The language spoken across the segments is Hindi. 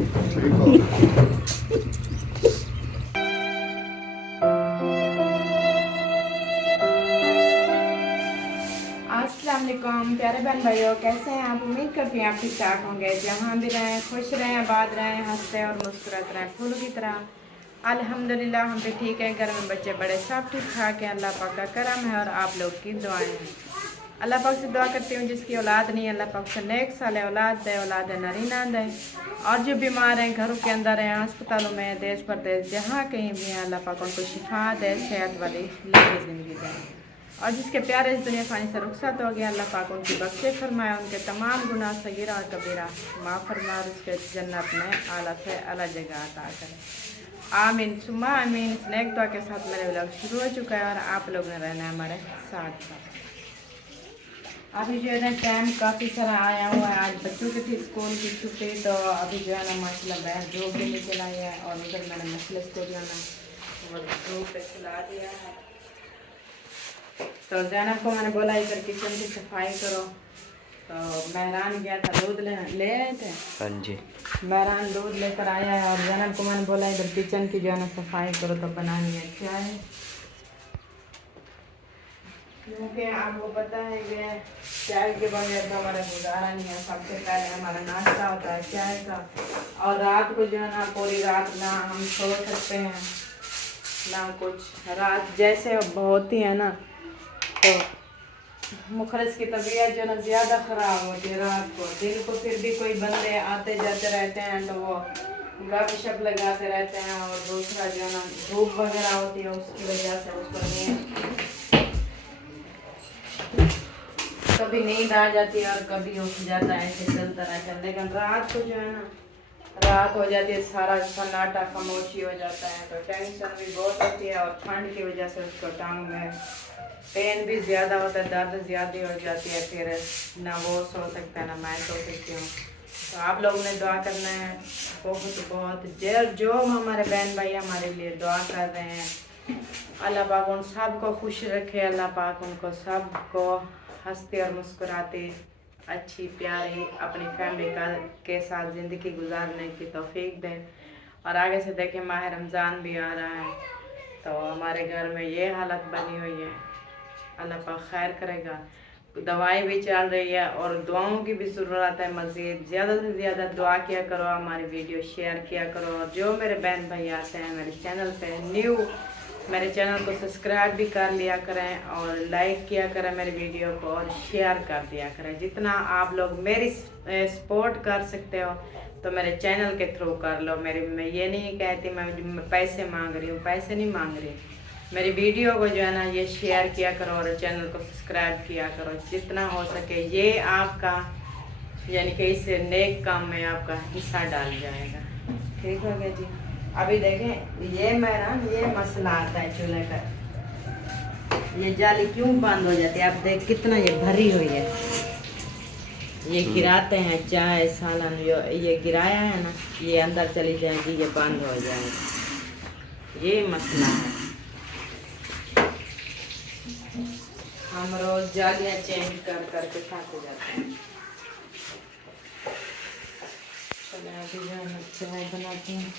अस्सलाम वालेकुम प्यारे बहन भाइयों, कैसे हैं आप? उम्मीद करती हैं आप ठीक ठाक होंगे। जहाँ भी रहें खुश रहें, आबाद रहें, हंसते और मुस्कुराते रहें फूल की तरह। अल्हम्दुलिल्लाह हम भी ठीक हैं, घर में बच्चे बड़े सब ठीक ठाक हैं। अल्लाह पाक का करम है और आप लोग की दुआएं हैं। अल्लाह पाक से दुआ करती हूँ जिसकी औलाद नहीं है अल्लाह पाक से नेक साले औलाद दे, औलाद नरीना दे। और जो बीमार हैं घरों के अंदर हैं, अस्पतालों में, देश परदेश जहाँ कहीं भी हैं, अल्लाह पाक उनको शिफा दे, सेहत वाली लंबी ज़िंदगी दे। और जिसके प्यारे इस दुनिया फानी से रुखसत हो गया, अल्लाह पाक उनकी बख्शे फरमाए, उनके तमाम गुनाह सगीरा और कबीरा माफ़ फरमाए, उसके जन्नत में आला से आला जगह अता करे। आमीन सुम्मा आमीन। इस नेक दुआ के साथ मेरे व्लॉग शुरू हो चुका है और आप लोग ने रहना है हमारे साथ साथ। अभी जो है ना टाइम काफ़ी सारा आया हुआ है। आज बच्चों की थी स्कूल की छुट्टी, तो अभी जो है ना माशाल्लाह बैग धूप भी नहीं चलाई है और उधर मैंने मसलस को जो है ना वो धूप पे खिला दिया है। तो जैनब को मैंने बोला इधर किचन की सफाई करो, तो मेहरान गया था दूध ले आए थे। हाँ जी, मेहरान दूध लेकर आया है और जैनब को मैंने बोला इधर किचन की जो है ना सफाई करो, तो बनानी है चाय, क्योंकि आपको पता है कि चाय के बगैर तो हमारा गुजारा नहीं है। सबसे पहले हमारा नाश्ता होता है चाय का, और रात को जो है ना पूरी रात ना हम सो सकते हैं ना कुछ। रात जैसे होती है ना, तो मुखलिस की तबीयत जो ना ज़्यादा ख़राब होती है रात को। दिन को फिर भी कोई बंदे आते जाते रहते हैं, तो वो गपशप लगाते रहते हैं, और दूसरा जो है ना धूप वगैरह होती है उसकी वजह से उस पर कभी नींद आ जाती है और कभी उठ जाता है, ऐसे चलता रहता है। लेकिन रात को जो है ना रात हो जाती है, सारा सन्नाटा खामोशी हो जाता है, तो टेंशन भी बहुत होती है, और ठंड की वजह से उसको टांग में पेन भी ज़्यादा होता है, दर्द ज़्यादा हो जाती है, फिर ना वो सो सकता है ना मैं सो सकती हूँ। तो आप लोगों ने दुआ करना है बहुत बहुत। जो हमारे बहन भाई हमारे लिए दुआ कर रहे हैं, अल्लाह पाक उन सबको खुश रखे, अल्लाह पाक उनको सबको हंसते और मुस्कुराते अच्छी प्यारी अपनी फैमिली के साथ ज़िंदगी गुजारने की तौफीक दें। और आगे से देखें माह रमज़ान भी आ रहा है, तो हमारे घर में ये हालत बनी हुई है, अल्लाह पाक खैर करेगा। दवाई भी चल रही है और दुआओं की भी ज़रूरत है मज़ीद। ज़्यादा से ज़्यादा दुआ किया करो, हमारी वीडियो शेयर किया करो, और जो मेरे बहन भाई आते हैं मेरे चैनल पे न्यू, मेरे चैनल को सब्सक्राइब भी कर लिया करें और लाइक किया करें मेरी वीडियो को, और शेयर कर दिया करें। जितना आप लोग मेरी सपोर्ट कर सकते हो तो मेरे चैनल के थ्रू कर लो। मैं ये नहीं कहती मैं पैसे मांग रही हूँ, पैसे नहीं मांग रही। मेरी वीडियो को जो है ना ये शेयर किया करो और चैनल को सब्सक्राइब किया करो जितना हो सके। ये आपका यानी कि इस नेक काम में आपका हिस्सा डाल जाएगा। ठीक हो गया जी। अभी देखें ये मेरा ये मसला आता है चूल्हे का, ये जाली क्यों बंद हो जाती है। आप देख कितना ये भरी हुई है, ये गिराते हैं चाय सालन, जो ये गिराया है ना ये अंदर चली जाएगी, ये बंद हो जाएगी। ये मसला है। हम रोज जालियाँ चेंज कर करके थक जाते हैं। अभी जो है चाय बनाती हूँ।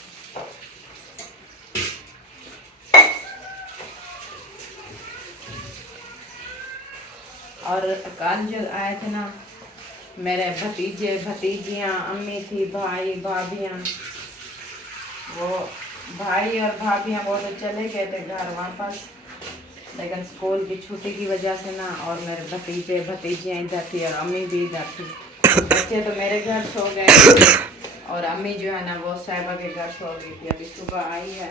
और कल जो आए थे ना मेरे भतीजे भतीजियाँ, अम्मी थी, भाई भाभियाँ, वो भाई और भाभियाँ वो तो चले गए थे घर वापस, लेकिन स्कूल की छुट्टी की वजह से ना, और मेरे भतीजे भतीजियाँ इधर थी और अम्मी भी इधर थी। बच्चे तो मेरे घर सो गए और अम्मी जो है ना वो साहिबा के घर सो गई थी। अभी सुबह आई है,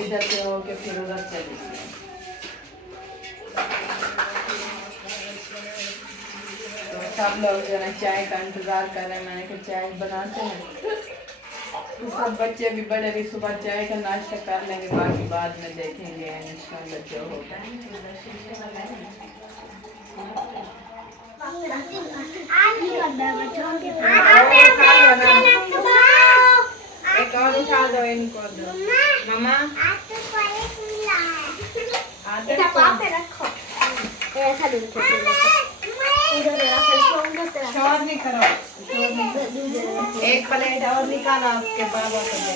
इधर से होके फिर उधर चली गई। तो सब लोग जो है ना चाय का इंतज़ार कर रहे हैं। मैंने कहा चाय बनाते हैं, तो सब बच्चे भी बड़े भी सुबह चाय का नाश्ता कर लेंगे, बाकी बाद में देखेंगे इंशाल्लाह जो होगा। एक और उठा दो, इनको दो मामा। शोर नहीं करो, शोर नहीं करो। एक प्लेट और निकालो आपके बाबा को दे।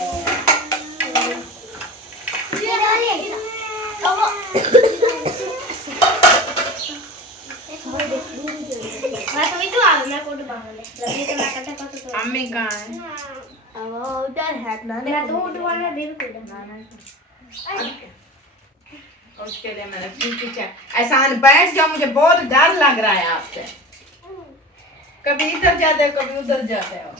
अम्मी कहाँ है? उधर है ना, मैं तो उठवाना बिल्कुल उसके लिए मैंने फीकी चाय। ऐसा बैठ जाओ, मुझे बहुत डर लग रहा है आपसे। कभी इधर जाते हो, कभी उधर जाते हो।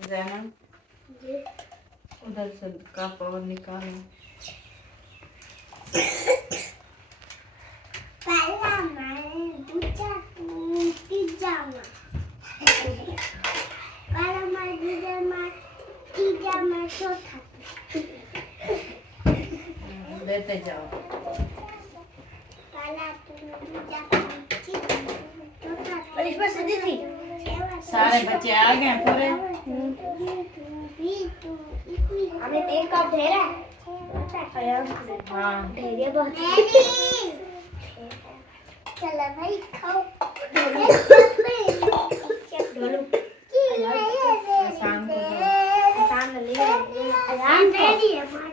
जैनब, उधर से कप और निकालो। लेते जाओ। सारे बच्चे आ गए पूरे। हमें एक कप दे रहा है। हाँ ढेरे बहुत। चलो भाई खाओ। शाम को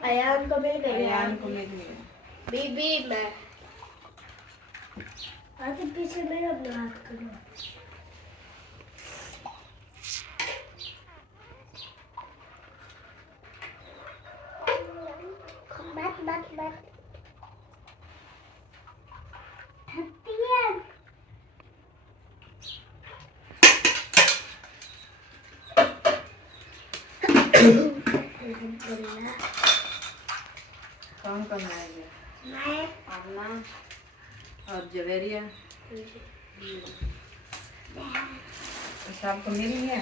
अयान को मिल गई। अयान को मिल गया। बीबी मैं आगे पीछे मेरा हाथ करो। मत कौन कौन आएगा? मैं अन्ना और जवेरिया सबको मिल गया।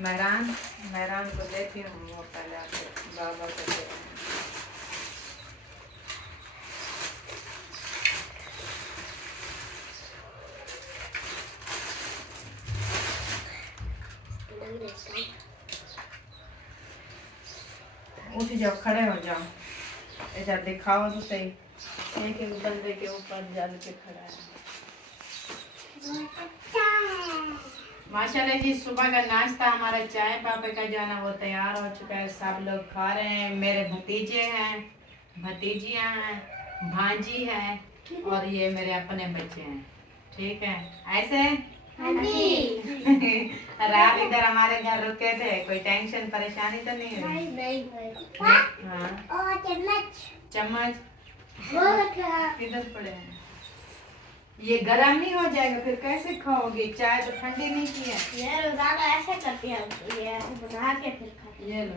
महरान को देती हूँ, वो पहले आपके बाबा को दे। उठ जाओ, खड़े हो जाओ, ऐसा दिखाओ तो सही। एक एक बंदे के ऊपर जल के खड़ा है। माशाल्लाह जी, सुबह का नाश्ता हमारा चाय पापा का जाना वो तैयार हो चुका है। सब लोग खा रहे हैं। मेरे भतीजे हैं, भतीजियां हैं, भांजी है और ये मेरे अपने बच्चे हैं। ठीक है, ऐसे रात इधर हमारे घर रुके थे। कोई टेंशन परेशानी तो नहीं हुई? नहीं। हाँ, चम्मच किधर पड़े हैं? ये गर्म नहीं हो जाएगा, फिर कैसे खाओगे? चाय तो ठंडी नहीं की है। ये रोजाना ऐसे करती है, ये ऐसे बना के फिर खाती है। ये लो।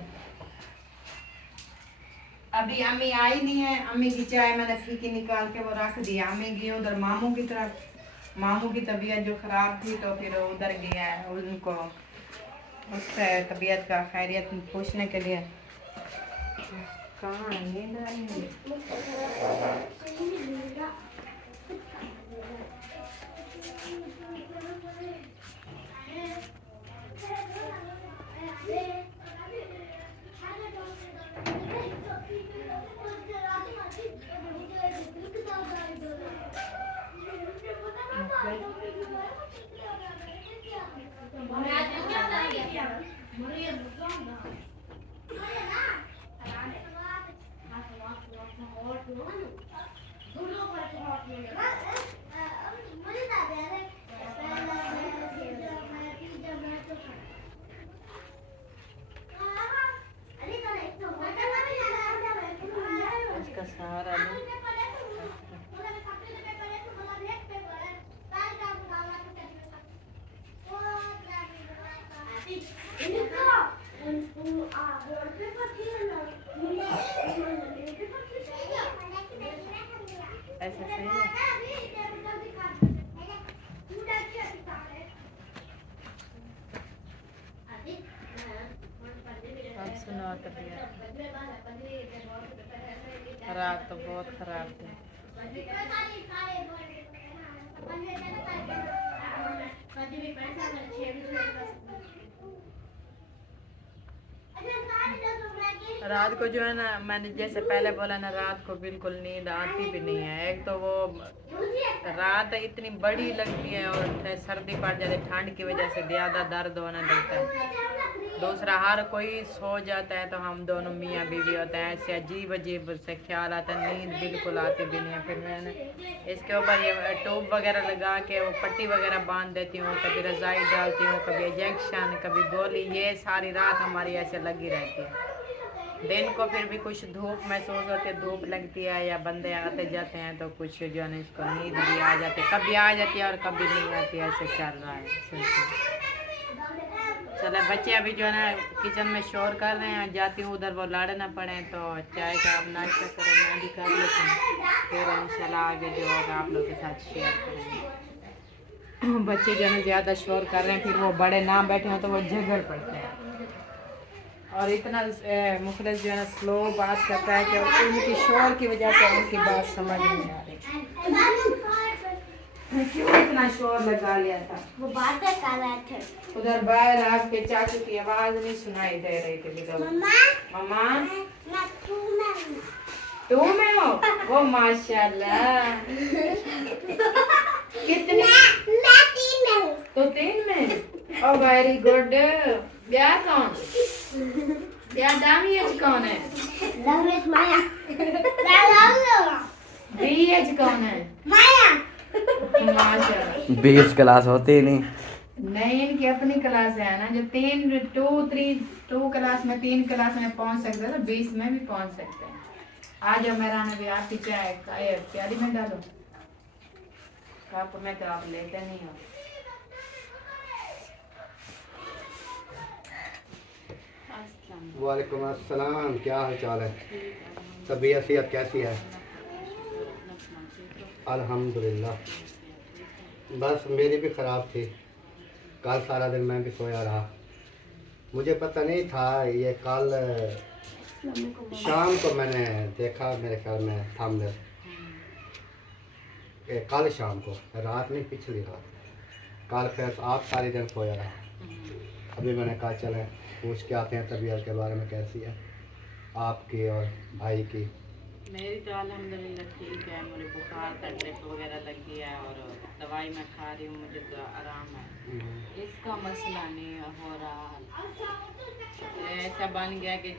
अभी अम्मी आई नहीं है। अम्मी की चाय मैंने फीकी निकाल के वो रख दिया। अम्मी गई उधर मामू की तरफ। मामू की तबीयत जो खराब थी तो फिर उधर गया है उनको उससे तबीयत का खैरियत पूछने के लिए। कहाँ है? नींद आई है। ऐसा सही है। अब सुनाओ तबीयत। रात तो बहुत खराब थी। रात को जो है ना, मैंने जैसे पहले बोला ना, रात को बिल्कुल नींद आती भी नहीं है। एक तो वो रात इतनी बड़ी लगती है और सर्दी पड़ जाती है, ठंड की वजह से ज़्यादा दर्द होने लगता है। दूसरा, हर कोई सो जाता है तो हम दोनों मियाँ बीवी होते हैं, ऐसे अजीब अजीब से ख्याल आता है, नींद बिल्कुल आती भी नहीं है। फिर मैंने इसके ऊपर ये ट्यूब वगैरह लगा के वो पट्टी वगैरह बांध देती हूँ, कभी रज़ाई डालती हूँ, कभी इंजेक्शन, कभी गोली, ये सारी रात हमारी ऐसे लगी रहती है। दिन को फिर भी कुछ धूप महसूस होती है, धूप लगती है या बंदे आते जाते हैं तो कुछ जो है ना इसको नींद भी आ जाती है, कभी आ जाती है और कभी नहीं आती, ऐसे चल रहा है। चलो बच्चे अभी जो है ना किचन में शोर कर रहे हैं, जाती हूँ उधर, वो लड़ ना पड़े, तो चाय का अब नाश्ता करो, मैं भी कर लेती हूँ, फिर इंशाल्लाह आगे जो होगा आप लोग के साथ शेयर करेंगे। बच्चे जो है ना ज़्यादा शोर कर रहे हैं, फिर वो बड़े ना बैठे हों तो वो झगड़ पड़ते हैं। और इतना मुखलिस जो है ना स्लो बात करता है कि उनकी शोर की वजह से उनकी बात समझ नहीं आ रही। क्यों इतना शोर लगा लिया था? वो बातें कर रहे थे। उधर बाहर आपके चाचू की आवाज नहीं सुनाई दे रही थी। मम्मा तू में हो? वो माशाल्लाह। कितनी? मैं 3 में हूँ। तो 3 में? ओ वेरी गुड। ब्याह कौन? ब्याह दामियज कौन है? दामियज माया। बीएज कौन है? माया। माशाल्लाह। 20 क्लास होती ही नहीं। नहीं, इनकी अपनी क्लास है ना, जो 2 क्लास में 3 क्लास में पहुंच सकते हैं तो 20 में भी पहुंच सकते हैं। आ जाओ मेरा ने भी आपकी चाय प्यारी में डालो कप में, तो आप लेते नहीं हो। वालेकुम अस्सलाम, क्या हाल चाल है? तबीयत सेहत कैसी है? अल्हम्दुलिल्लाह। बस मेरी भी ख़राब थी, कल सारा दिन मैं भी सोया रहा। मुझे पता नहीं था ये कल शाम को मैंने देखा, मेरे ख्याल में थंबनेल, कल शाम को, रात नहीं पिछली रात। कल फिर आप सारी दिन सोया रहा। अभी मैंने कहा चलें पूछ के आते हैं तबीयत के बारे में कैसी है आपकी और भाई की। मेरी तो अल्हम्दुलिल्लाह ठीक है, मुझे बुखार का ड्रिप वगैरह लग गया है और दवाई मैं खा रही हूँ, मुझे तो आराम है, इसका मसला नहीं हो रहा। ऐसा बन गया कि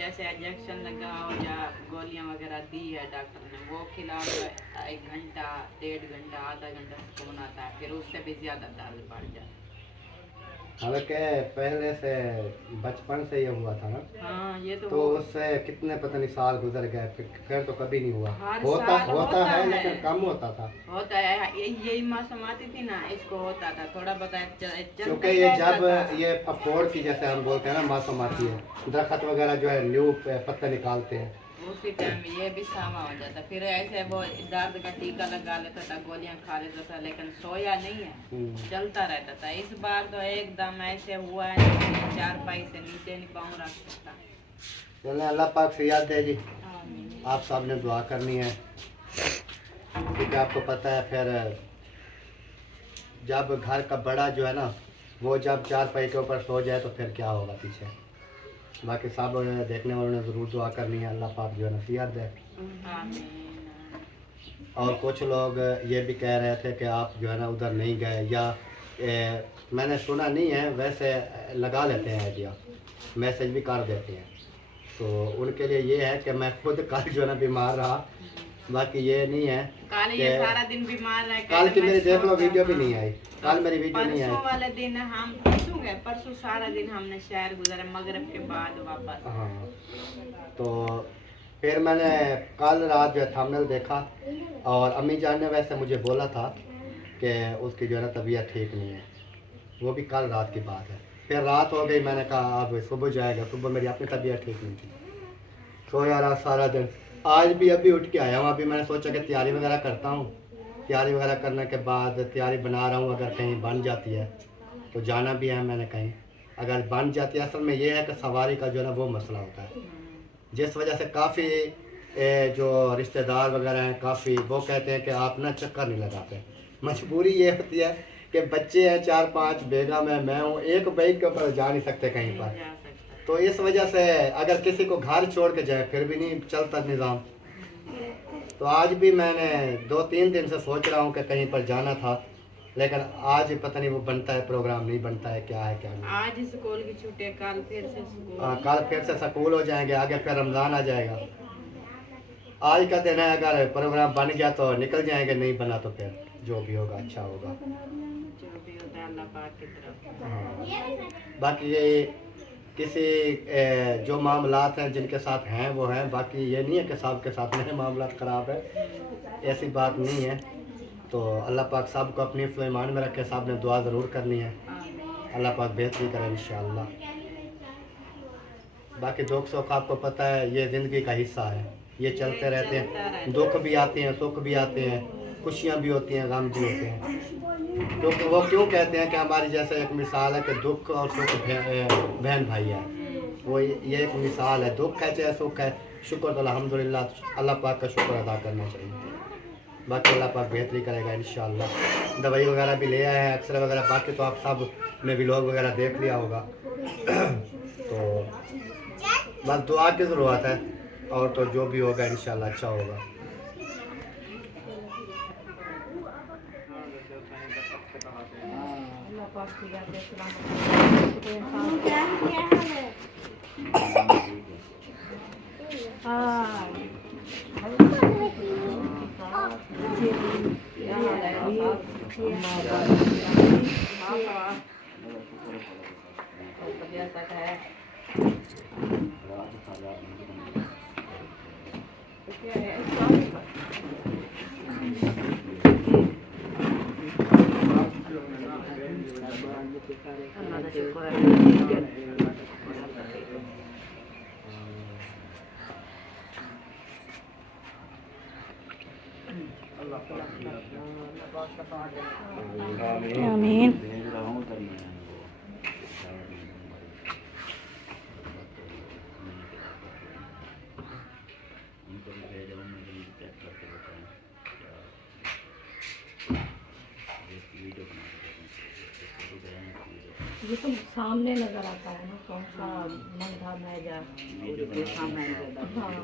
जैसे इंजेक्शन लगा हो या गोलियाँ वगैरह दी है डॉक्टर ने, वो खिला 1 घंटा 1.5 घंटा आधा घंटा सुकून आता है, फिर उससे भी ज़्यादा दर्द बढ़ जाता है। हालांकि पहले से बचपन से ये हुआ था ना। हाँ, ये तो उससे कितने पता नहीं साल गुजर गए, फिर तो कभी नहीं हुआ। होता है लेकिन कम होता था। होता है, यही मौसम आती थी ना, इसको होता था थोड़ा बताया, क्योंकि ये जब ये पपोड़ की जैसे हम बोलते हैं ना मौसम आती है, दरख्त वगैरह जो है न्यू पत्ते निकालते हैं, उसी टाइम में ये भी सामा हो जाता, फिर ऐसे वो दर्द का टीका लगा लेता था, गोलियां खा लेता था, लेकिन सोया नहीं है, चलता रहता था। इस बार तो एकदम ऐसे हुआ है, 4 पाई से नीचे नहीं पाँव रख सकता। चलिए अल्लाह पाक से याद दे जी, आप सब ने दुआ करनी है, क्योंकि आपको पता है फिर जब घर का बड़ा जो है ना वो जब 4 पाई के ऊपर सो जाए तो फिर क्या होगा पीछे। बाकी सब देखने वालों ने ज़रूर दुआ करनी है, अल्लाह पाक जो है नसीहत दे। और कुछ लोग ये भी कह रहे थे कि आप जो है ना उधर नहीं गए, या मैंने सुना नहीं है, वैसे लगा लेते हैं आइडिया, मैसेज भी कर देते हैं, तो उनके लिए ये है कि मैं खुद कल जो है ना बीमार रहा, बाकी ये नहीं है ये सारा दिन बीमार रहे। कल की मेरी देख लो वीडियो भी नहीं आई, कल मेरी वीडियो नहीं आई। परसों वाले दिन हम परसों सारा दिन हमने शहर गुजारा, मगरिब के बाद वापस। हाँ, तो फिर मैंने कल रात जो है थंबनेल देखा, और अम्मी जान ने वैसे मुझे बोला था कि उसकी जो है ना तबीयत ठीक नहीं है, वो भी कल रात की बात है। फिर रात हो गई, मैंने कहा अब सुबह जाएगा, सुबह मेरी अपनी तबीयत ठीक नहीं थी, सोया रहा सारा दिन, आज भी अभी उठ के आया हूँ। अभी मैंने सोचा कि तैयारी वगैरह करता हूँ। तैयारी वगैरह करने के बाद तैयारी बना रहा हूँ, अगर कहीं बन जाती है तो जाना भी है मैंने कहीं। अगर बन जाती है, असल में ये है कि सवारी का जो है ना वो मसला होता है, जिस वजह से काफ़ी जो रिश्तेदार वगैरह हैं काफ़ी वो कहते हैं कि आप ना चक्कर नहीं लगाते। मजबूरी ये होती है कि बच्चे हैं 4-5, बेगम है, मैं हूँ, एक बाइक के ऊपर जा नहीं सकते कहीं पर। जा सकता। तो इस वजह से अगर किसी को घर छोड़ के जाए फिर भी नहीं चलता निज़ाम। तो आज भी मैंने 2-3 दिन से सोच रहा हूँ कि कहीं पर जाना था, लेकिन आज पता नहीं वो बनता है प्रोग्राम, नहीं बनता है, क्या है क्या नहीं। आज स्कूल की छुट्टी है, कल फिर से स्कूल। कल फिर से स्कूल हो जाएंगे, आगे फिर रमज़ान आ जाएगा। आज का दिन है, अगर प्रोग्राम बन गया तो निकल जाएंगे, नहीं बना तो फिर जो भी होगा अच्छा होगा। जो भी होता है अल्लाह पाक की तरफ। हाँ। बाकी ये किसी जो मामलात हैं जिनके साथ हैं वो हैं, बाकी ये नहीं है कि सबके साथ मेरे मामलात ख़राब है, ऐसी बात नहीं है। तो अल्लाह पाक सब को अपनी हिफ्ज़ ईमान में रखे, सब ने दुआ ज़रूर करनी है, अल्लाह पाक बेहतरी करे इंशाअल्लाह। बाकी दुख सुख आपको पता है ये ज़िंदगी का हिस्सा है, ये चलते रहते हैं। दुख भी आते हैं, सुख भी आते हैं, खुशियाँ भी होती हैं, गम भी होते हैं। तो वो क्यों कहते हैं कि हमारी जैसे एक मिसाल है कि दुख और सुख बहन भाई है, वो ये एक मिसाल है। दुख है चाहे सुख है, शुक्र तो अल्हम्दुलिल्लाह, अल्लाह पाक का शुक्र अदा करना चाहिए। बाकी अल्लाह पाक बेहतरी करेगा इंशाअल्लाह। दवाई वगैरह भी ले आए हैं, एक्सरे वगैरह, बाकी तो आप सब ने व्लॉग वगैरह देख लिया होगा। तो बस दुआ की ज़रूरत है, और तो जो भी होगा इंशाअल्लाह अच्छा होगा। अल्लाह पाक की याद है, सलामत रखे इंसान को। हाँ, क्या हाल है? हाँ, बहुत बढ़िया तक है। क्या है? अल्लाह का शुक्र है। आमीन। ये तो सामने नजर आता है ना, कौन सा मंधा है जा सामने नजर आता है।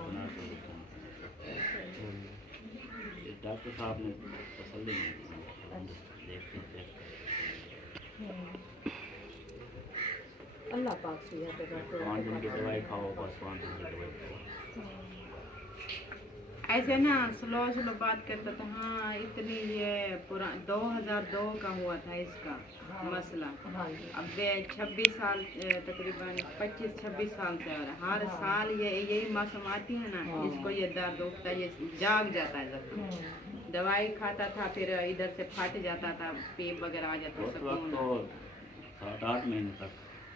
डॉक्टर साहब ने तसल्ली नहीं दी। अल्लाह पाक से याद है। 5 दिन की दवाई खाओ, बस 5 दिन की दवाई खाओ। ऐसे ना स्लो स्लो बात करता था। हाँ, इतनी ये 2002 का हुआ था इसका मसला। अब 26 साल तकरीबन 25-26 साल से हो रहा है। हर साल ये यही मौसम आती है ना, इसको ये दर्द उठता है, ये जाग जाता है जब दवाई खाता था, फिर इधर से फट जाता था, पेट वगैरह आ जाता उस था। वक्त तो 7-8 महीने तक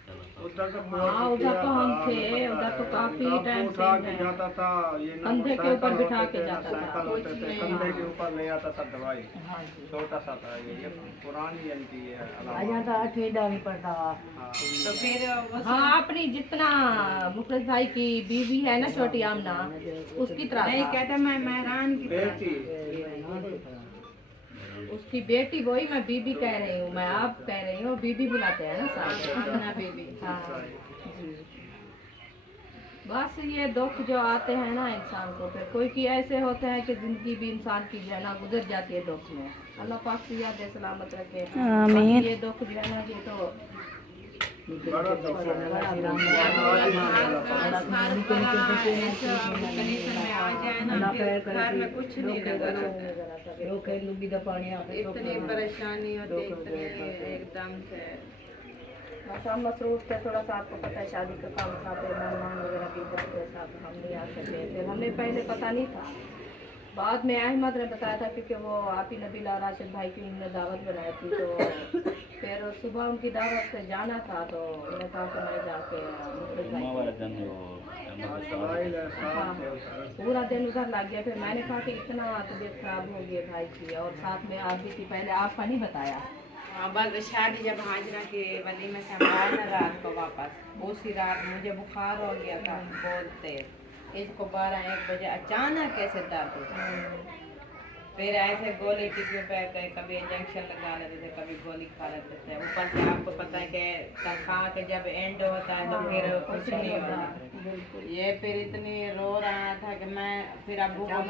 चला था। हाँ, उधर तो हम थे, उधर तो काफी टाइम से जाता था, ये कंधे के ऊपर बिठा के जाता था। साइकिल होते थे, कंधे के ऊपर ले आता था दवाई, हाँ जी, छोटा सा था ये पुरानी यानी ये है आ अलावा। जाता ठेडा भी पड़ता। हाँ। तो फिर हाँ, अपनी जितना मुखलिस भाई की बीवी है ना छोटी आमना, उसकी तरह नहीं कहता। मैं मेहरान की बेटी उसकी बेटी, वही मैं बीबी कह रही हूँ, मैं आप कह रही हूँ, बीबी बुलाते हैं ना साथ बीबी। हाँ जी। बस ये दुख जो आते हैं ना इंसान को, फिर कोई की ऐसे होते हैं कि जिंदगी भी इंसान की जो है ना गुजर जाती है दुख में। अल्लाह पाक से याद है, सलामत रखे। आमीन। ये दुख जो है ना, ये तो बड़ा दुख है। घर में कुछ नहीं इतनी परेशानी होती है, इतनी एकदम से। बस हम मसरूफ थे थोड़ा सा, आपको पता है शादी का काम था, फिर मेहमान वगैरह भी करते साथ हम नहीं आ सके। फिर हमें पहले पता नहीं था, बाद में अहमद ने बताया था, क्योंकि वो आप ही नबीला राशिद भाई की उन्होंने दावत बनाई थी। तो फिर सुबह उनकी दावत से जाना था, तो उन्होंने कहा कि मैं जाके जुम्मा वाले दिन वो दवाई ले साथ थे उधर। पूरा दिन उधर लग गया। फिर मैंने कहा कि इतना तबीयत खराब हो गई भाई की, और साथ में आप भी थी। पहले आपका नहीं बताया। हाँ, बस शादी जब हाजरा के वलीमे से हम आए ना रात को वापस, उसी रात मुझे बुखार हो गया था बहुत तेज। इसको 12-1 बजे अचानक कैसे दर्द उठा। फिर ऐसे गोली टिकियों पे गए, कभी इंजेक्शन लगा लेते थे, कभी गोली खा लेते थे। ऊपर से आपको पता है कि तनख्वाह के जब एंड होता है तो फिर कुछ नहीं होता। ये फिर इतनी रो रहा था कि मैं फिर अब्बू को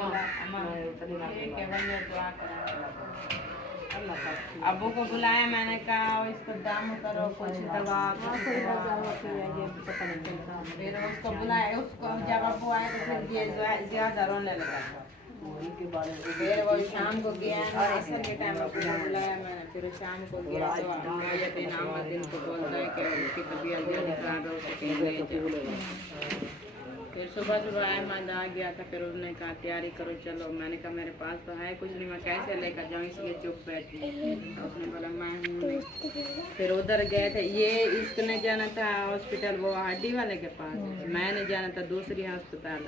ठीक है बंदे दुआ करें। अब्बू को बुलाया, मैंने कहा इसको दम करो, कुछ दवा फिर उसको बुलाया। उसको जब अब्बू आए तो फिर ये ज्यादा रोने लगा था। फिर वो शाम को गया और असर के टाइम अब्बू को बुलाया मैंने। फिर शाम को गया तो मुझे नामुद्दीन को बोलता है कि उसकी तबीयत जल्दी खराब है, उसे कहीं ले जाओ। फिर सुबह अहमद आ गया था। फिर उसने कहा तैयारी करो चलो। मैंने कहा मेरे पास तो है कुछ नहीं, मैं कैसे लेकर जाऊँ, इसलिए चुप बैठी। तो उसने बोला मैं हूँ नहीं। फिर उधर गए थे। ये इसने जाना था हॉस्पिटल वो हड्डी वाले के पास, मैंने जाना था दूसरी अस्पताल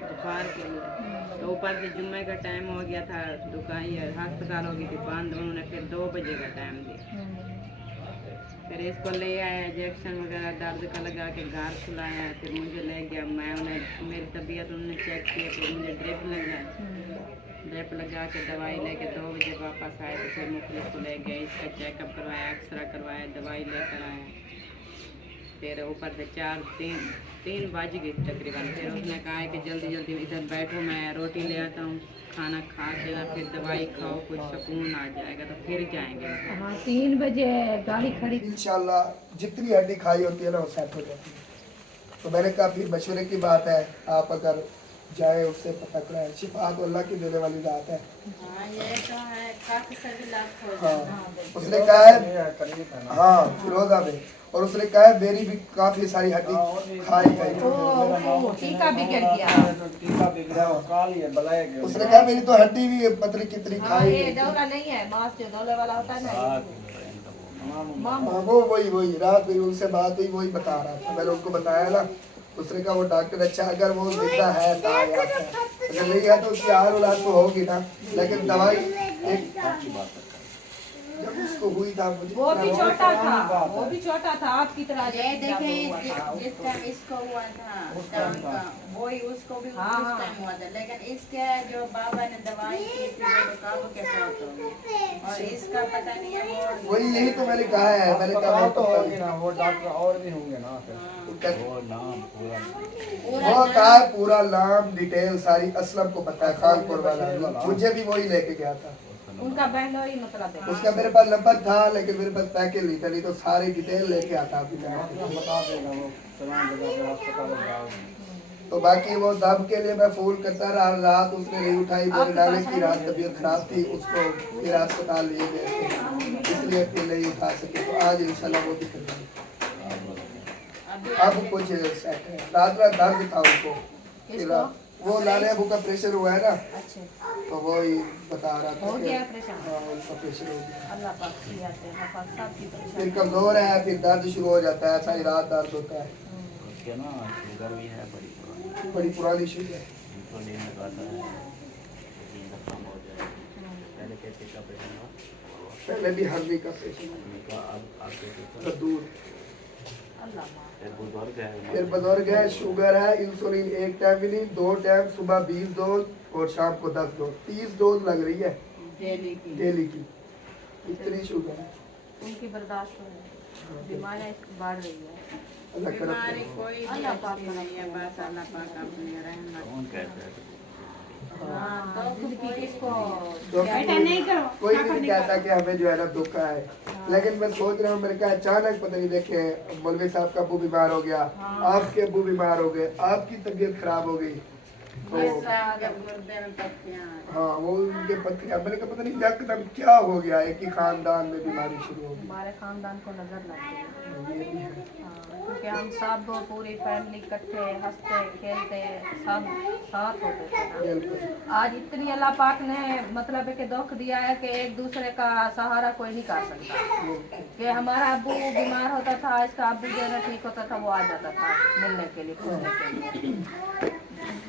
बुखार के लिए। तो ऊपर से जुम्मे का टाइम हो गया था, दुकान ये अस्पताल हो गई थी बंद। उन्होंने फिर 2 बजे का टाइम दिया। फिर इसको ले आया, इंजेक्शन वगैरह दर्द का लगा के घर सुलाया। फिर मुझे ले गया, मैं उन्हें मेरी तबीयत उन्होंने चेक किया। फिर मुझे ड्रिप लगा के दवाई लेके 2 बजे वापस आए। तो फिर मुखलिस को ले गए, इसका चेकअप करवाया, एक्सरा करवाया, दवाई लेकर आए। फिर ऊपर से 3 बज गई तकरीबन। फिर उसने कहा कि जल्दी जल्दी इधर बैठो, मैं रोटी ले आता हूँ, खाना खा के ना फिर दवाई खाओ, कुछ सुकून आ जाएगा तो फिर जाएंगे। हाँ 3 बजे गाड़ी खड़ी। इंशाल्लाह जितनी हड्डी खाई होती है ना वो सेट हो जाती है। तो मैंने कहा फिर मशवरे की बात है, आप अगर जाए उससे पता कराएं। शिफा तो अल्लाह की देने वाली बात है। हाँ ये तो है, काफी सभी लाभ हो हाँ जाते हैं। उसने कहा है, ये करीब है ना। हाँ फिरोजा में, और उसने कहा है मेरी भी काफी सारी हड्डी खाई गई। टीका भी गिर गया। टीका बिक गया और काल ये बलाए गए। उसने कहा मेरी तो हड्डी भी पतली कितनी हाँ खाई ये गई। दौरा नहीं है, मांस जो दौरे वाला होता है ना। मामा हाँ, वो वही रात मेरी उनसे बात हुई, वही बता रहा था। मैंने उनको बताया ना, उसने कहा वो डॉक्टर अच्छा अगर वो जिंदा है तो आ जाता है, अगर नहीं है तो उसकी हार औलाद तो होगी ना। लेकिन दवाई एक जब उसको हुई था मुझे वो भी छोटा था, वो भी छोटा था आपकी तरह। ये देखें जिस टाइम इसको हुआ था टांग का, वही उसको भी उस टाइम हुआ था। लेकिन इसके जो बाबा ने दवाई की थी वो तो काबू के साथ हो गई, और इसका पता नहीं है वो वही यही तो मैंने कहा है। मैंने कहा अस्पताल तो वो होगी ना, वो डॉक्टर और भी होंगे ना फिर। वो नाम पूरा वो कहा है पूरा नाम डिटेल सारी असलम को पता है, खानपुर वाला। मुझे भी वही लेके गया था। उनका बहनोई मतलब है। उसका मेरे पास नंबर था लेकिन मेरे पास पैकेज नहीं था, नहीं तो सारी डिटेल लेके आता अभी मैं। बता देगा वो तमाम जगह पे अस्पताल जाओ। तो बाकी वो दम के लिए मैं फोन करता रहा, रात उसने नहीं उठाई। मेरे नाले की रात तबीयत खराब थी, उसको फिर अस्पताल ले गए थे, इसलिए फिर नहीं उठा सके। तो आज इंशाल्लाह वो भी कर देंगे। अब कुछ सेट है। रात दर्द था उनको, वो लाले अबू का प्रेशर हुआ है ना, अच्छा तो वो ही बता रहा था हो कि गया परेशान। हाँ उनका प्रेशर हो गया। अल्लाह पाक की आते हैं, अल्लाह पाक सब की परेशान। फिर कमजोर है, फिर दर्द शुरू हो जाता है, सारी रात दर्द होता है। उसके ना शुगर भी है बड़ी पुरानी, बड़ी पुरानी शुगर है। इंसुलिन लगाता है, इंसुलिन का काम हो जाए। पहले कैसे का पेशेंट था, पहले भी हर्नी का प्रेशर उन्हीं का अब आपके था, दूर। अल्लाह माफ। फिर बुजुर्ग है, फिर बुजुर्ग है, शुगर है, इंसुलिन एक टाइम भी नहीं, 2 टाइम, सुबह 20 डोज और शाम को 10 डोज, 30 डोज लग रही है डेली की। इतनी शुगर है। उनकी बर्दाश्त हो, बीमारियाँ बढ़ रही है। अल्लाह करम बीमारी करे। कोई अल्लाह पाक भी नहीं है, बस अल्लाह पाक अपनी रहमत। कौन कहता है हाँ, तो जिंदगी किसको तो ऐसा नहीं करो, कोई भी नहीं कहता कि हमें जो है ना दुख है, लेकिन मैं सोच रहा हूँ मेरे क्या अचानक पता नहीं, देखे मौलवी साहब का अबू बीमार हो गया, आपके अबू बीमार हो गए, आपकी तबीयत खराब हो गई। तो ये साग गुर्दे में पत्तियां हाँ वो उनके पत्रिका मैंने कहा पता नहीं एकदम क्या हो गया, एक ही खानदान में बीमारी शुरू हो गई। हमारे खानदान को नजर लग गई। ये भी है। क्योंकि हम सब पूरी फैमिली इकट्ठे हंसते खेलते सब साथ होते थे ना। बिल्कुल आज इतनी अल्लाह पाक ने मतलब है कि दुख दिया है कि एक दूसरे का सहारा कोई नहीं कर सकता। कि हमारा अब्बू बीमार होता था, इसका अब्बू जो है ना ठीक होता था, वो आ जाता था मिलने के लिए पूछने के लिए।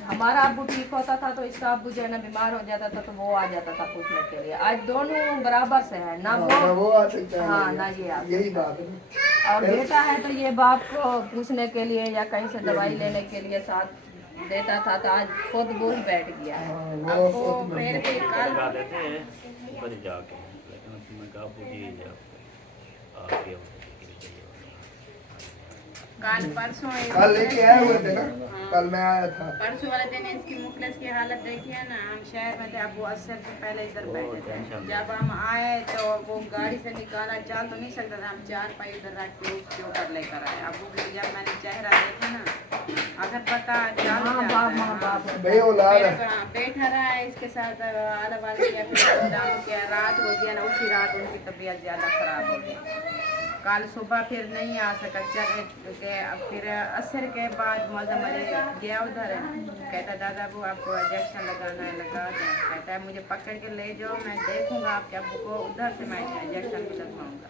हमारा अब्बू ठीक होता था तो इसका अब्बू जो है ना बीमार हो जाता था तो वो आ जाता था पूछने के लिए। आज दोनों बराबर से है ना, ना वो आ सकता है हाँ ना ये आ यही बात है ना। और बेटा है तो ये बाप को पूछने के लिए या कहीं से दवाई लेने के लिए साथ देता था, तो आज खुद वो ही बैठ गया है। हाँ, अब वो वो खुद फिर में- भी कल लगा देते हैं ऊपर जाके, लेकिन उसमें कहा पूछिए जब आपके कल परसों कल लेके आए हुए थे ना, कल मैं आया था। परसों वाले दिन इसकी मुखलिस की हालत देखी है ना। हम शहर में थे, अब वो असर से पहले इधर बैठे थे। जब हम आए तो वो गाड़ी से निकाला, चल तो नहीं सकता था, हम 4 पाई इधर रख के उसके ऊपर लेकर आए। अब वो जब मैंने चेहरा देखा ना, अगर पता चल माँ जाता बाप है, माँ बाप बे औलाद है। बैठा रहा है इसके साथ आला वाला किया, फिर क्या रात हो गया ना, उसी रात उनकी तबीयत ज़्यादा ख़राब हो गई। कल सुबह फिर नहीं आ सका, चल के फिर असर के बाद मौजम अली गया उधर, कहता दादा वो आपको इंजेक्शन लगाना है, लगा दें। कहता है मुझे पकड़ के ले जाओ, मैं देखूंगा आपके अब्बू को, उधर से मैं इंजेक्शन भी लगवाऊंगा।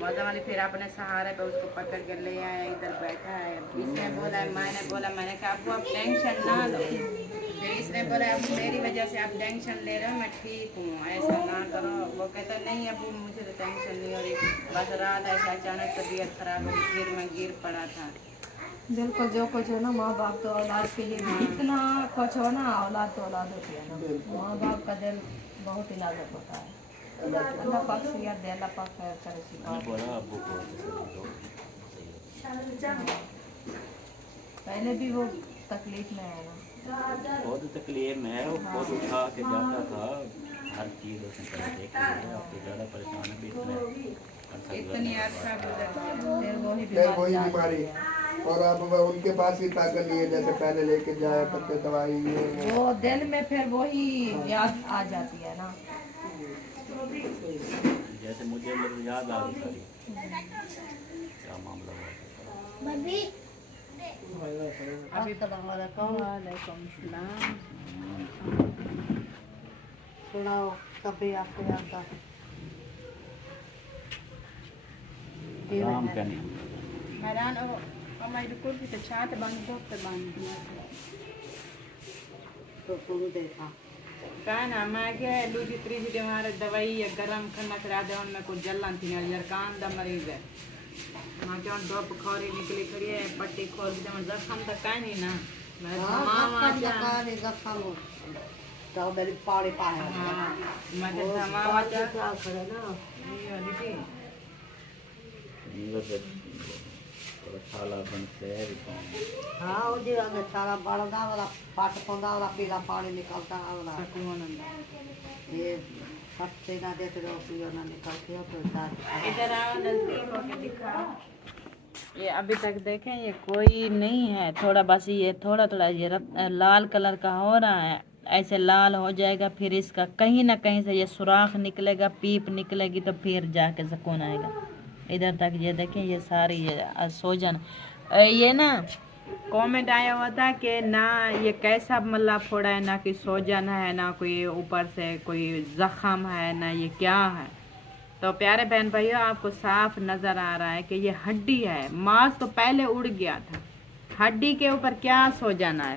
मौजम अली फिर अपने सहारे पे उसको पकड़ के ले आया, इधर बैठा है। इसने बोला, मैंने कहा अब्बू आप टेंशन ना लो। फिर इसने बोला अब मेरी वजह से आप टेंशन ले रहे हो, मैं ठीक हूँ, ऐसा ना करो। वो कहता नहीं अब्बू मुझे तो टेंशन नहीं हो रही, बस रात ऐसा अचानक तबीयत खराब हो गई, फिर मैं गिर पड़ा था। बिल्कुल जो कुछ है ना माँ बाप तो औलाद के लिए जितना कुछ हो ना, औलाद तो औलाद होती है ना। माँ बाप का दिल बहुत ही नाजुक होता है। अल्लाह पाक से याद दे, अल्लाह पाक खैर करे सी बात। बोला अब्बू को पहले भी वो तकलीफ में है ना। बहुत तकलीफ में है, वो खुद उठा के जाता था, हर चीज़ उसने पहले देखी है। अब तो ज़्यादा परेशान है भी इतनी अच्छा गुजर गया। फिर वही फिर वही बीमारी बीमारी, और अब वह उनके पास ही ताकत नहीं है जैसे पहले लेके जाया करते दवाई ये वो। वो दिल में फिर वही याद आ जाती है ना। जैसे मुझे मेरी याद आ गई सारी क्या मामला हुआ। अभी सुनाओ कभी आपको याद था? काम का नहीं हैरान हो हमारी कुर्सी तो छात बंद बहुत बंद दिया तो तुम देखा कहा ना मैं क्या दूसरी तीसरी हमारे दवाई या गरम करना करा दे, उनमें कुछ जलन थी ना, यार कान दा मरीज है। मैं क्या दो बुखारी निकली करी है, पट्टी खोल दी, मैं जख्म तक का नहीं ना, मैं धमावा चा तो मेरी पाड़ी पाए हाँ मैं तो धमावा चा क्या करे ना। ये वाली थी। छाला बनते है हाँ वो जी वाला सारा बड़ा वाला पाट पौधा वाला पीला पानी निकलता है वाला, सुकून अंदर। ये सबसे ना देते रहो पियो ना निकलती हो तो दाद। इधर आओ नजदीक होके दिखाओ। ये अभी तक देखें ये कोई नहीं है, थोड़ा बस ये थोड़ा थोड़ा ये लाल कलर का हो रहा है, ऐसे लाल हो जाएगा, फिर इसका कहीं ना कहीं से ये सुराख निकलेगा, पीप निकलेगी, तो फिर जाके सुकून आएगा। इधर तक ये देखें ये सारी ये सोजन, ये ना कमेंट आया हुआ था कि ना ये कैसा मल्ला फोड़ा है, ना कि सोजन है, ना कोई ऊपर से कोई जख्म है, ना ये क्या है। तो प्यारे बहन भाइयों आपको साफ नज़र आ रहा है कि ये हड्डी है, मांस तो पहले उड़ गया था, हड्डी के ऊपर क्या सोजन है।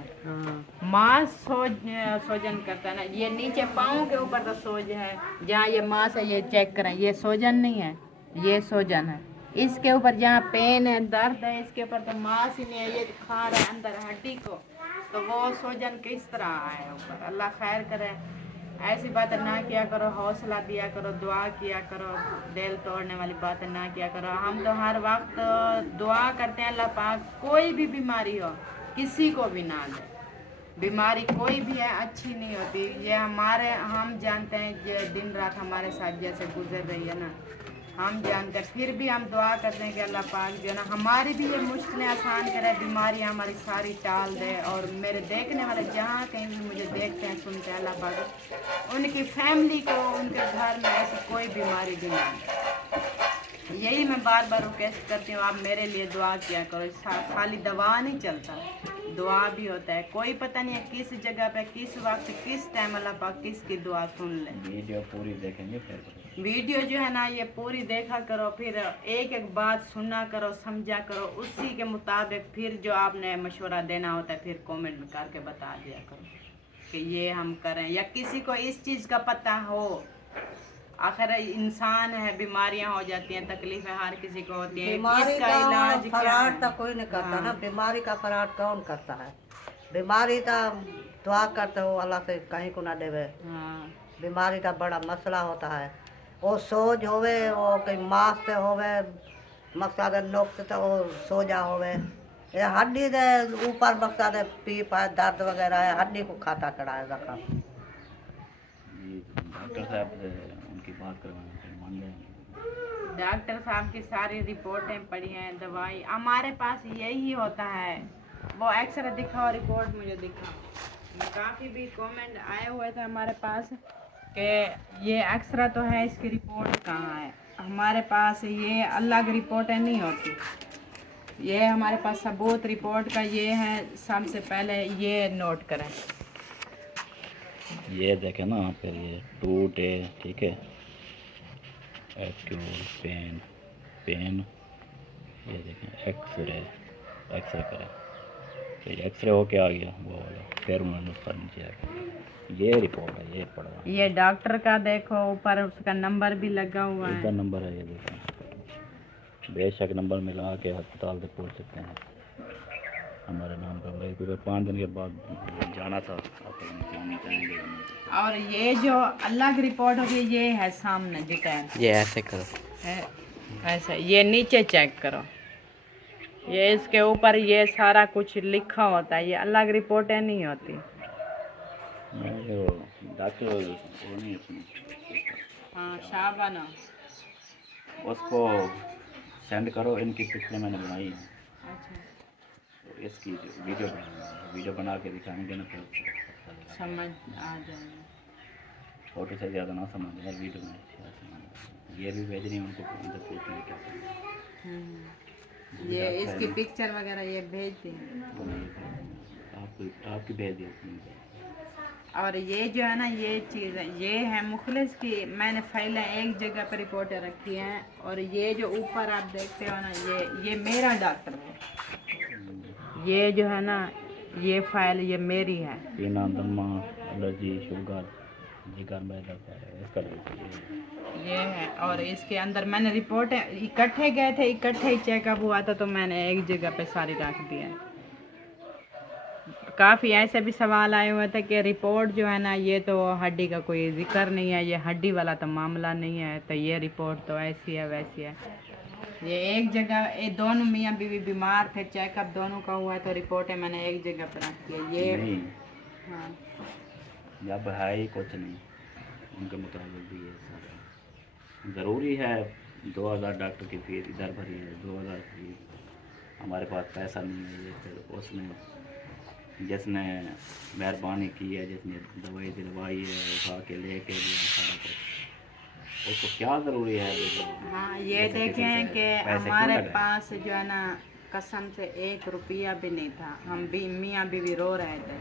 मांस सोजन करता है ना, ये नीचे पाँव के ऊपर तो सोज है, जहाँ ये मांस है ये चेक करें, ये सोजन नहीं है, ये सोजन है। इसके ऊपर जहाँ पेन है, दर्द है, इसके ऊपर तो मांस ही नहीं है, ये खा रहा है अंदर हड्डी को, तो वो सोजन किस तरह आए ऊपर। अल्लाह खैर करे, ऐसी बातें ना किया करो, हौसला दिया करो, दुआ किया करो, दिल तोड़ने वाली बातें ना किया करो। हम तो हर वक्त दुआ करते हैं अल्लाह पाक कोई भी बीमारी हो किसी को भी ना दे। बीमारी कोई भी है अच्छी नहीं होती, ये हम जानते हैं ये दिन रात हमारे साथ जैसे गुजर रही है ना, हम जानकर फिर भी हम दुआ करते हैं कि अल्लाह पाक जो है ना हमारी भी ये मुश्किलें आसान करे, बीमारी हमारी सारी टाल दे। और मेरे देखने वाले जहाँ कहीं भी मुझे देखते हैं सुनते हैं, अल्लाह पाक उनकी फैमिली को, उनके घर में ऐसी कोई बीमारी भी ना आए। यही मैं बार बार रिक्वेस्ट करती हूँ, आप मेरे लिए दुआ किया करो। खाली दवा नहीं चलता, दुआ भी होता है। कोई पता नहीं है किस जगह पे, किस वक्त, किस टाइम अल्लाह पाक किसकी दुआ सुन ले। वीडियो पूरी देखेंगे फिर वीडियो जो है ना ये पूरी देखा करो, फिर एक एक बात सुना करो, समझा करो, उसी के मुताबिक फिर जो आपने मशवरा देना होता है फिर कमेंट में करके बता दिया करो कि ये हम करें। या किसी को इस चीज़ का पता हो, आखिर इंसान है, बीमारियां हो जाती हैं, तकलीफें हर किसी को होती हैं, बीमारी इसका का इलाज क्या फरार है? तो कोई नहीं करता हाँ। ना, बीमारी का फरार कौन करता है? बीमारी तो दुआ करते हो अल्लाह से कहीं को ना देवे। हाँ। बीमारी का बड़ा मसला होता है, वो सोज होवे, वो कहीं मांस से होवे, मकसद नुक्स तो वो सोजा होवे, ये हड्डी दे ऊपर मकसद पीप है, दर्द वगैरह है, हड्डी को खाता चढ़ाए रखा। ये डॉक्टर साहब से उनकी बात करवाना फिर मान जाएंगे। डॉक्टर साहब की सारी रिपोर्टें पड़ी हैं, दवाई हमारे पास यही होता है। वो एक्सरे दिखाओ, रिपोर्ट मुझे दिखाओ। काफ़ी भी कमेंट आए हुए थे हमारे पास कि ये एक्सरा तो है, इसकी रिपोर्ट कहाँ है। हमारे पास ये अल्लाह की रिपोर्टें नहीं होती, ये हमारे पास सबूत रिपोर्ट का ये है। सबसे पहले ये नोट करें, ये देखें ना, फिर ये टूट है, ठीक है, एक्यूट पेन, ये देखें एक्सरे करें, फिर एक्सरे होके आ गया वो वाला, फिर उन्होंने उसका नीचे आ गया, ये रिपोर्ट है, ये पड़ा हुआ। ये डॉक्टर का देखो, ऊपर उसका नंबर भी लगा हुआ इसका है। नंबर है, ये देखें, बेशक नंबर मिला के अस्पताल से पूछ सकते हैं हमारे नाम पर। भाई क्योंकि 5 दिन के बाद जाना था, आप जाना चाहेंगे। और ये जो अल्लाह की रिपोर्ट होगी ये है सामने दिखा है, ये ऐसे करो, ऐसा। ये नीचे चेक करो, ये इसके ऊपर ये सारा कुछ लिखा होता है, ये अल्लाह की रिपोर्टें नहीं होती। डॉक्टर वो नहीं हाँ शाबाना, उसको सेंड करो, इनकी पिक्चर मैंने बनाई है। अच्छा तो इसकी वीडियो बना के दिखाएंगे ना, फिर समझ आ जाएगा। फोटो से ज़्यादा ना समझ आए, वीडियो में ये भी भेजनी है उनको, अंदर पूछने क्या ये इसकी पिक्चर वगैरह ये भेज दी आपकी भेज दिया। और ये जो है ना ये चीज़ है, ये है मुखलिस की। मैंने फाइलें एक जगह पर रिपोर्टें रखी हैं, और ये जो ऊपर आप देखते हो ना ये मेरा डॉक्टर है। ये जो है ना ये फाइल ये मेरी है। पीना, दमा, एलर्जी, शुगर, जिगर में दर्द है, इसका ये है। और इसके अंदर मैंने रिपोर्टें इकट्ठे गए थे, इकट्ठे ही चेकअप हुआ था, तो मैंने एक जगह पे सारी रख दी है। काफ़ी ऐसे भी सवाल आए हुए थे कि रिपोर्ट जो है ना ये तो हड्डी का कोई जिक्र नहीं है, ये हड्डी वाला तो मामला नहीं है, तो ये रिपोर्ट तो ऐसी है वैसी है। ये एक जगह, ये दोनों मियाँ बीवी बीमार थे, चेकअप दोनों का हुआ है, तो रिपोर्टें मैंने एक जगह पर रखी है। ये नहीं, हाँ जब है ही कुछ नहीं, उनके मुताबिक भी है। ज़रूरी है 2000 डॉक्टर की फीस इधर भरी है, 2000 फीस, हमारे पास पैसा नहीं है। ये फिर उसमें जिसने मेहरबानी की है, जिसने दवाई दिलवाई है, उठा के लेके दिया सारा कुछ, उसको क्या ज़रूरी है? हाँ ये देखें कि हमारे पास जो है ना कसम से 1 रुपया भी नहीं था, हम भी मियाँ बीवी रो रहे थे।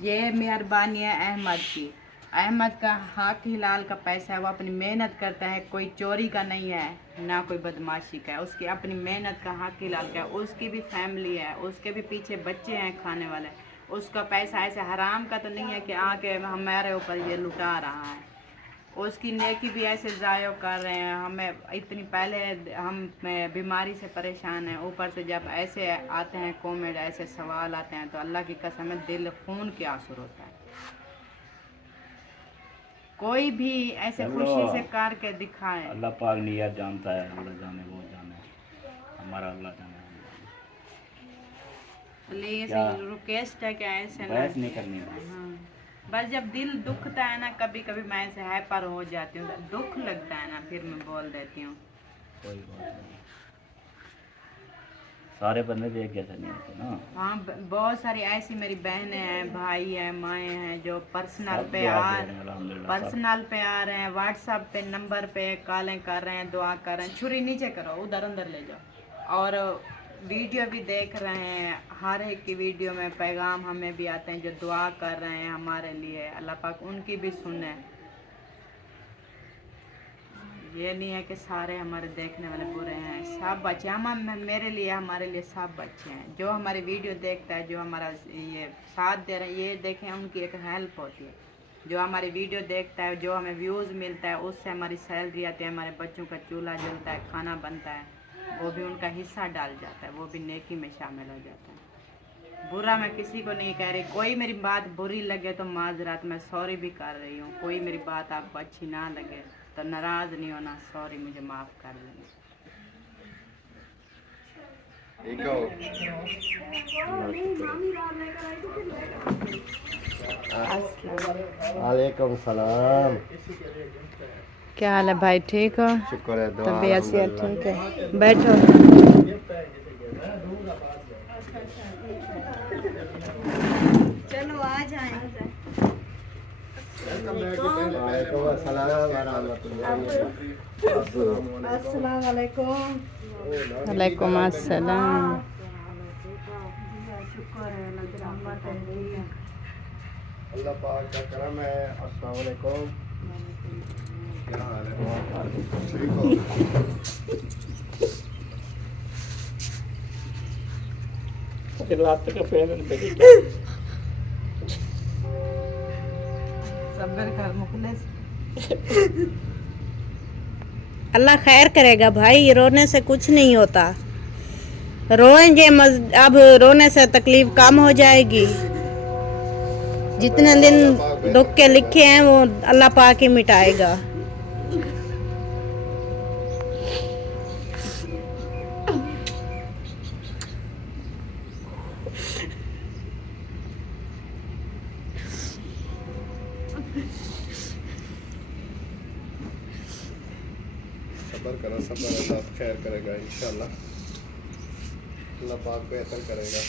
ये मेहरबानी है अहमद की। अहमद का हक हिलाल का पैसा है, वो अपनी मेहनत करता है, कोई चोरी का नहीं है ना कोई बदमाशी का है, उसकी अपनी मेहनत का हक हिलाल का है। उसकी भी फैमिली है, उसके भी पीछे बच्चे हैं खाने वाले, उसका पैसा ऐसे हराम का तो नहीं है कि आके हमारे ऊपर ये लुटा रहा है। उसकी नेकी भी ऐसे ज़ाया कर रहे हैं। हमें इतनी पहले हम बीमारी से परेशान हैं, ऊपर से जब ऐसे आते हैं कमेंट, ऐसे सवाल आते हैं, तो अल्लाह की कसम है दिल खून के आंसू होता है। कोई भी ऐसे खुशी से करके दिखाए। अल्लाह पाक नियत जानता है, अल्लाह जाने वो जाने, हमारा अल्लाह जाने। प्लीज रिक्वेस्ट है कि ऐसे ना बहस नहीं करनी है। हाँ, बस जब दिल दुखता है ना, कभी कभी मैं ऐसे हाइपर हो जाती हूँ, दुख लगता है ना, फिर मैं बोल देती हूँ। कोई बात नहीं। सारे बंदे भी एक जैसे नहीं होते ना। हाँ बहुत सारी ऐसी मेरी बहनें हैं, भाई हैं, माएँ हैं जो पर्सनल सब पे दुआ आ दे रहे हैं अल्हम्दुलिल्लाह। सब पर्सनल पे आ रहे हैं, व्हाट्सएप पे नंबर पे कॉलें कर रहे हैं, दुआ कर रहे हैं। छुरी नीचे करो, उधर अंदर ले जाओ। और वीडियो भी देख रहे हैं, हर एक की वीडियो में पैगाम हमें भी आते हैं जो दुआ कर रहे हैं हमारे लिए। अल्लाह पाक उनकी भी सुने। ये नहीं है कि सारे हमारे देखने वाले बुरे हैं, सब बच्चे मेरे लिए, हमारे लिए सब बच्चे हैं। जो हमारी वीडियो देखता है, जो हमारा ये साथ दे रहे हैं, ये देखें उनकी एक हेल्प होती है। जो हमारी वीडियो देखता है, जो हमें व्यूज़ मिलता है, उससे हमारी सैलरी आती है, हमारे बच्चों का चूल्हा जलता है, खाना बनता है, वो भी उनका हिस्सा डाल जाता है, वो भी नेकी में शामिल हो जाता है। बुरा मैं किसी को नहीं कह रही, कोई मेरी बात बुरी लगे तो माजरात, मैं सॉरी भी कर रही हूँ। कोई मेरी बात आपको अच्छी ना लगे तो नाराज़ नहीं होना, सॉरी, मुझे माफ़ कर देना। वालेकुम सलाम। क्या हाल है भाई, ठीक हो? शुक्र है, दुआ तबीयत से ठीक है? बैठो। चलो आ जाए। वालेकुम अस्सलाम व रहमतुल्लाहि। अस्सलाम वालेकुम। वालेकुम अस्सलाम। अल्लाह पाक का करम है। अस्सलाम वालेकुम। क्या हाल है? ठीक हो? सब्र कर मुखलिस। अल्लाह खैर करेगा भाई, रोने से कुछ नहीं होता। रोएंगे अब रोने से तकलीफ कम हो जाएगी। जितने दिन दुख के लिखे हैं वो अल्लाह पाक ही मिटाएगा। सब्र करो, सब्र अल्लाह खैर करेगा इंशाल्लाह। अल्लाह पाक बेहतर करेगा।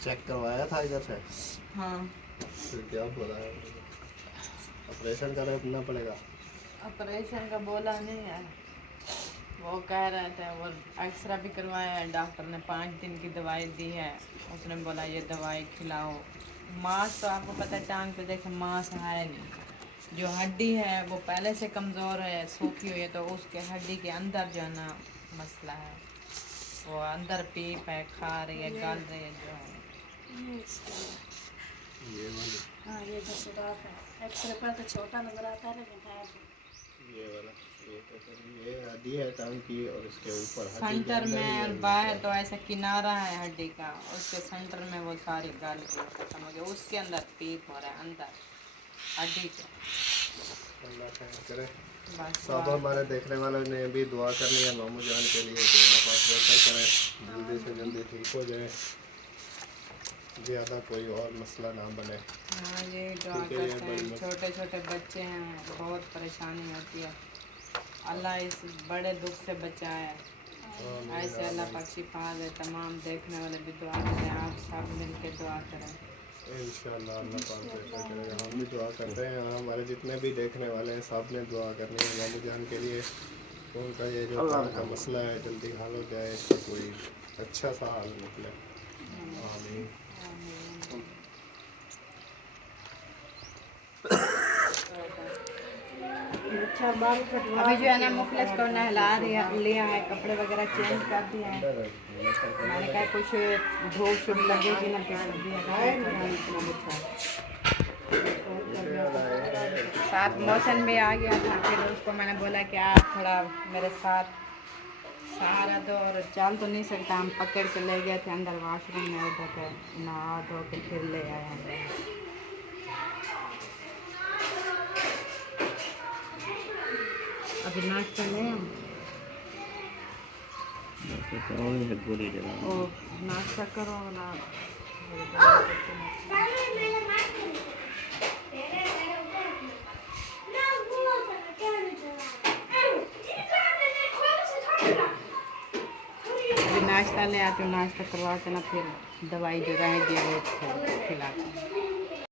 चेक करवाया था इधर से? हाँ, फिर क्या बोला है? ऑपरेशन करना पड़ेगा। ऑपरेशन का बोला नहीं है, वो कह रहे थे। वो एक्सरा भी करवाया है, डॉक्टर ने 5 दिन की दवाई दी है। उसने बोला ये दवाई खिलाओ। मांस तो आपको पता है, टांग पे देखे मांस है नहीं। जो हड्डी है वो पहले से कमज़ोर है, सूखी हुई है, तो उसके हड्डी के अंदर जो है ना मसला है। वो अंदर पीप है, खा रही है, गल रही है जो है। ये वाली, हाँ ये जो सुराख है, एक्सरे पर तो छोटा नजर आता है लेकिन है। ये वाला, ये हड्डी है टांग की, और इसके ऊपर हड्डी सेंटर के अंदर में ही और है। बाहर तो ऐसा किनारा है हड्डी का, उसके सेंटर में वो सारी गल के खत्म हो गया। उसके अंदर पीप हो रहा है, अंदर हड्डी के। अल्लाह खैर करे। बस सब हमारे देखने वालों ने भी दुआ करनी है मामू जान के लिए कि अल्लाह पाक बेहतर करे, जल्दी से जल्दी ठीक हो जाए, ज़्यादा कोई और मसला ना बने। हाँ, ये दुआ ठीक है, ये करते बड़ी हैं। मस्त- छोटे छोटे बच्चे हैं, बहुत परेशानी होती है। अल्लाह इस बड़े दुख से बचाए। ऐसे अल्लाह पाक शिफा दे। तमाम देखने वाले भी दुआ करें, आप सब मिलके दुआ करें। इंशाअल्लाह अल्लाह पाक बेहतर करेगा। हम भी दुआ करते हैं, हमारे जितने भी देखने वाले हैं सब ने दुआ करनी है मामू जान के लिए। उनका ये जो काम का मसला है जल्दी हल हो जाए, इसका कोई अच्छा सा हल निकले। आमीन। अभी जो है ना मुखलिस को नहला लिया है, कपड़े वगैरह चेंज कर दिए हैं। मैंने कहा कुछ धूप शुभ लगेगी ना, साथ मौसम भी आ गया था। फिर उसको मैंने बोला कि आप थोड़ा मेरे साथ सहारा दो, और चल तो नहीं सकता। हम पकड़ के ले गए थे अंदर वॉशरूम में, उधर के नहा धो के फिर ले आए हैं। अभी नाश्ता नहीं हम तो वही है गोली जरा और नाश्ता करो ना अभी नाश्ता ले आते हो, नाश्ता करवा के ना फिर दवाई जो रहेगी वो खिलाते हैं।